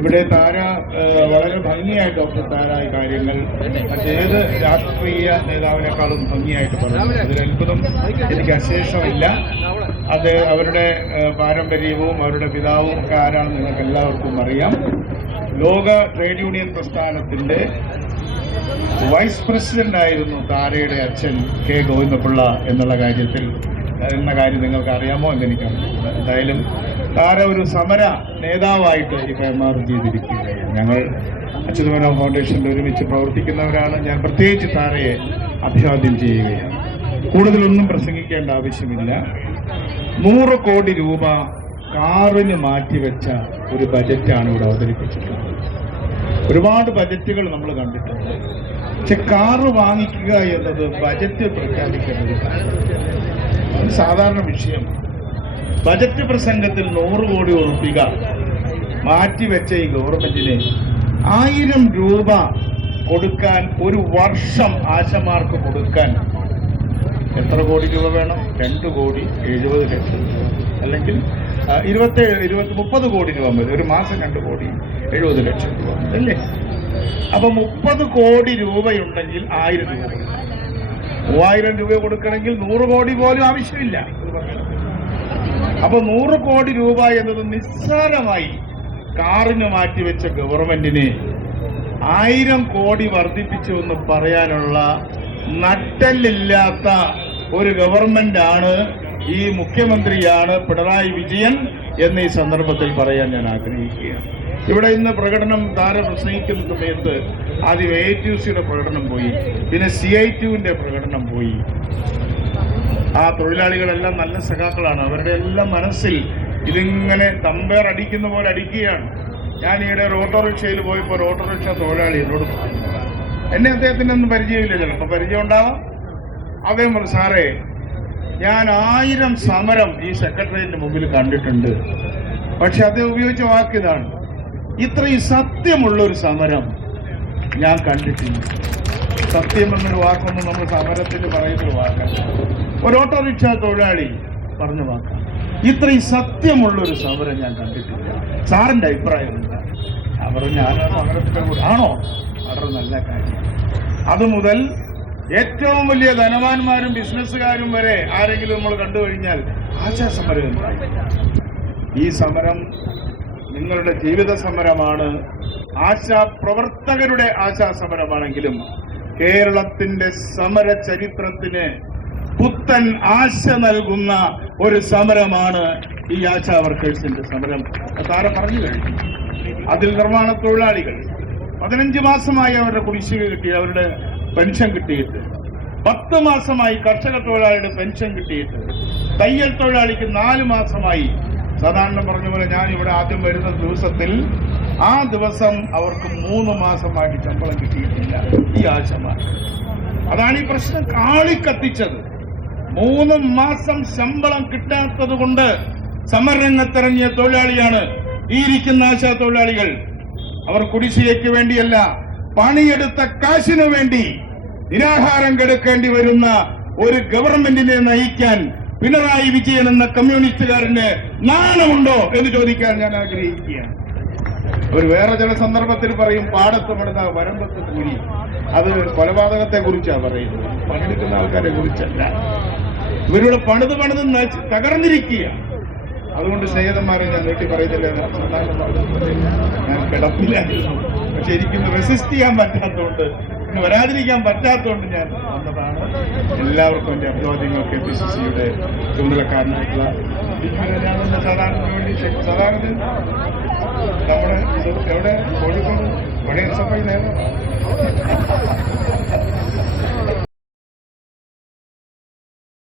ഇവിടെ താര വളരെ ഭംഗിയായിട്ട് ഡോക്ടർ താര ഈ കാര്യങ്ങൾ മറ്റേത് രാഷ്ട്രീയ നേതാവിനേക്കാളും ഭംഗിയായിട്ട് പറഞ്ഞു. അതിൽ അത്ഭുതം എനിക്ക് അശേഷമില്ല. അത് അവരുടെ പാരമ്പര്യവും അവരുടെ പിതാവും ഒക്കെ ആരാണെന്ന് നിങ്ങൾക്ക് എല്ലാവർക്കും അറിയാം. ലോക ട്രേഡ് യൂണിയൻ പ്രസ്ഥാനത്തിന്റെ വൈസ് പ്രസിഡന്റ് ആയിരുന്നു താരയുടെ അച്ഛൻ കെ ഗോവിന്ദപിള്ള എന്ന കാര്യം നിങ്ങൾക്ക് അറിയാമോ എന്ന് എനിക്കറിയില്ല. എന്തായാലും താര ഒരു സമര നേതാവായിട്ട് ഈ കൈമാറും ചെയ്തിരിക്കുകയാണ്. ഞങ്ങൾ അച്യുതമേനോൻ ഫൗണ്ടേഷനിൽ ഒരുമിച്ച് പ്രവർത്തിക്കുന്നവരാണ്. ഞാൻ പ്രത്യേകിച്ച് താരയെ അഭിവാദ്യം ചെയ്യുകയാണ്. കൂടുതലൊന്നും പ്രസംഗിക്കേണ്ട ആവശ്യമില്ല. 100 കോടി രൂപ കാറിന് മാറ്റിവെച്ച ഒരു ബജറ്റാണ് ഇവിടെ അവതരിപ്പിച്ചിട്ടുള്ളത്. ഒരുപാട് ബജറ്റുകൾ നമ്മൾ കണ്ടിട്ടുണ്ട്. പക്ഷെ കാറ് വാങ്ങിക്കുക എന്നത് ബജറ്റ് പ്രഖ്യാപിക്കേണ്ട ഒരു സാധാരണ വിഷയമാണ്. ബജറ്റ് പ്രസംഗത്തിൽ 100 കോടി ഉറപ്പിക മാറ്റിവെച്ച ഈ ഗവൺമെന്റിന് 1000 രൂപ കൊടുക്കാൻ ഒരു വർഷം ആശമാർക്ക് കൊടുക്കാൻ എത്ര കോടി രൂപ വേണം? 2 കോടി 70 ലക്ഷം രൂപ, അല്ലെങ്കിൽ 30 കോടി രൂപ മതി. ഒരു മാസം 2 കോടി 70 ലക്ഷം രൂപ അല്ലേ? അപ്പൊ 30 കോടി രൂപയുണ്ടെങ്കിൽ 1000 രൂപ കൊടുക്കണം. 3000 രൂപ കൊടുക്കണമെങ്കിൽ 100 കോടി പോലും ആവശ്യമില്ല. അപ്പൊ 100 കോടി രൂപ എന്നത് നിസ്സാരമായി കാറിന് മാറ്റിവെച്ച ഗവൺമെന്റിന് 1000 കോടി വർദ്ധിപ്പിച്ചു എന്ന് പറയാനുള്ള നട്ടല്ലില്ലാത്ത ഒരു ഗവൺമെന്റ് ആണ്, ഈ മുഖ്യമന്ത്രിയാണ് പിണറായി വിജയൻ എന്ന് ഈ സന്ദർഭത്തിൽ പറയാൻ ഞാൻ ആഗ്രഹിക്കുകയാണ്. ഇവിടെ ഇന്ന് പ്രകടനം താര പ്രസംഗിക്കുന്ന സമയത്ത് ആദ്യം AITUCയുടെ പ്രകടനം പോയി, പിന്നെ CITUവിന്റെ പ്രകടനം പോയി. ആ തൊഴിലാളികളെല്ലാം നല്ല സഖാക്കളാണ്. അവരുടെ എല്ലാം മനസ്സിൽ ഇതിങ്ങനെ തമ്പേർ അടിക്കുന്ന പോലെ അടിക്കുകയാണ്. ഞാൻ ഈയിടെ ഒരു ഓട്ടോറിക്ഷയിൽ പോയപ്പോൾ ഒരു ഓട്ടോറിക്ഷ തൊഴിലാളി എന്നോട് പറഞ്ഞു, എന്നെ അദ്ദേഹത്തിനൊന്നും പരിചയമില്ല, ചിലപ്പോൾ പരിചയം ഉണ്ടാവാം. അദ്ദേഹം പറഞ്ഞു, സാറേ ഞാൻ 1000 സമരം ഈ സെക്രട്ടേറിയറ്റിന് മുമ്പിൽ കണ്ടിട്ടുണ്ട്, പക്ഷെ അദ്ദേഹം ഉപയോഗിച്ച വാക്കിതാണ്, ഇത്രയും സത്യമുള്ളൊരു സമരം ഞാൻ കണ്ടിട്ടില്ല. സത്യം എന്നൊരു വാക്കൊന്നും നമ്മൾ സമരത്തിന് പറയുന്നൊരു വാക്കല്ല. ഒരു ഓട്ടോറിക്ഷ തൊഴിലാളി പറഞ്ഞ വാക്കാണ്, ഇത്രയും സത്യമുള്ളൊരു സമരം ഞാൻ കണ്ടിട്ടില്ല. സാറിന്റെ അഭിപ്രായം എന്താ? അവർ ഞാൻ സമരത്തിന്റെ കൂടെ ആണോ? വളരെ നല്ല കാര്യം. അതുമുതൽ ഏറ്റവും വലിയ ധനവാന്മാരും ബിസിനസ്സുകാരും വരെ ആരെങ്കിലും നമ്മൾ കണ്ടു കഴിഞ്ഞാൽ ആശാസമരം ഉണ്ടായി. ഈ സമരം നിങ്ങളുടെ ജീവിത സമരമാണ്, ആശാപ്രവർത്തകരുടെ ആശാസമരമാണെങ്കിലും കേരളത്തിന്റെ സമര ചരിത്രത്തിന് പുത്തൻ ആശ നൽകുന്ന ഒരു സമരമാണ് ഈ ആശാ വർക്കേഴ്സിന്റെ സമരം. താര പറഞ്ഞു കഴിഞ്ഞു. അതിൽ നിർമ്മാണ തൊഴിലാളികൾ 15 മാസമായി അവരുടെ കുടിശ്ശിക കിട്ടി, അവരുടെ പെൻഷൻ കിട്ടിയിട്ട് 10 മാസമായി കർഷക തൊഴിലാളിയുടെ പെൻഷൻ കിട്ടിയിട്ട്, തയ്യൽ തൊഴിലാളിക്ക് 4 മാസമായി. സാധാരണ പറഞ്ഞ പോലെ ഞാൻ ഇവിടെ ആദ്യം വരുന്ന ദിവസത്തിൽ ആ ദിവസം അവർക്ക് 3 മാസമായിട്ട് ശമ്പളം കിട്ടിയിട്ടില്ല ഈ ആശമാർ. അതാണ് ഈ പ്രശ്നം കാളിക്കത്തിച്ചത്. 3 മാസം ശമ്പളം കിട്ടാത്തത് കൊണ്ട് സമരരംഗത്തിറങ്ങിയ തൊഴിലാളിയാണ് ഈ ഇരിക്കുന്ന ആശാ തൊഴിലാളികൾ. അവർ കുടിശ്ശികയ്ക്ക് വേണ്ടിയല്ല, പണിയെടുത്ത കാശിനു വേണ്ടി നിരാഹാരം കിടക്കേണ്ടി വരുന്ന ഒരു ഗവൺമെന്റിനെ നയിക്കാൻ പിണറായി വിജയൻ എന്ന കമ്മ്യൂണിസ്റ്റുകാരന് നാണമുണ്ടോ എന്ന് ചോദിക്കാൻ ഞാൻ ആഗ്രഹിക്കുകയാണ്. അവർ വേറെ ചില സന്ദർഭത്തിൽ പറയും പാടത്ത് പണിത വരമ്പത്ത് കൂലി. അത് കൊലപാതകത്തെ കുറിച്ചാണ് പറയുന്നത്, പണിയെടുക്കുന്ന ആൾക്കാരെ കുറിച്ചല്ല. ഇവരുടെ പണിത് തകർന്നിരിക്കുക. അതുകൊണ്ട് സ്നേഹിതന്മാരെ ഞാൻ നീട്ടി പറയുന്നില്ല, ഞാൻ കിടപ്പിലായിരുന്നു. പക്ഷെ എനിക്കിന്ന് റെസിസ്റ്റ് ചെയ്യാൻ പറ്റാത്തതുകൊണ്ട്, ഇന്ന് വരാതിരിക്കാൻ പറ്റാത്തതുകൊണ്ട് ഞാൻ വന്നതാണ്. എല്ലാവർക്കും എന്റെ അഭിവാദ്യങ്ങൾ. KPCCയുടെ ചുമതലക്കാരനായിട്ടുള്ള സാധാരണ നമ്മുടെ എവിടെ കോഴിക്കോട് വടയ സഭ നേതാവ്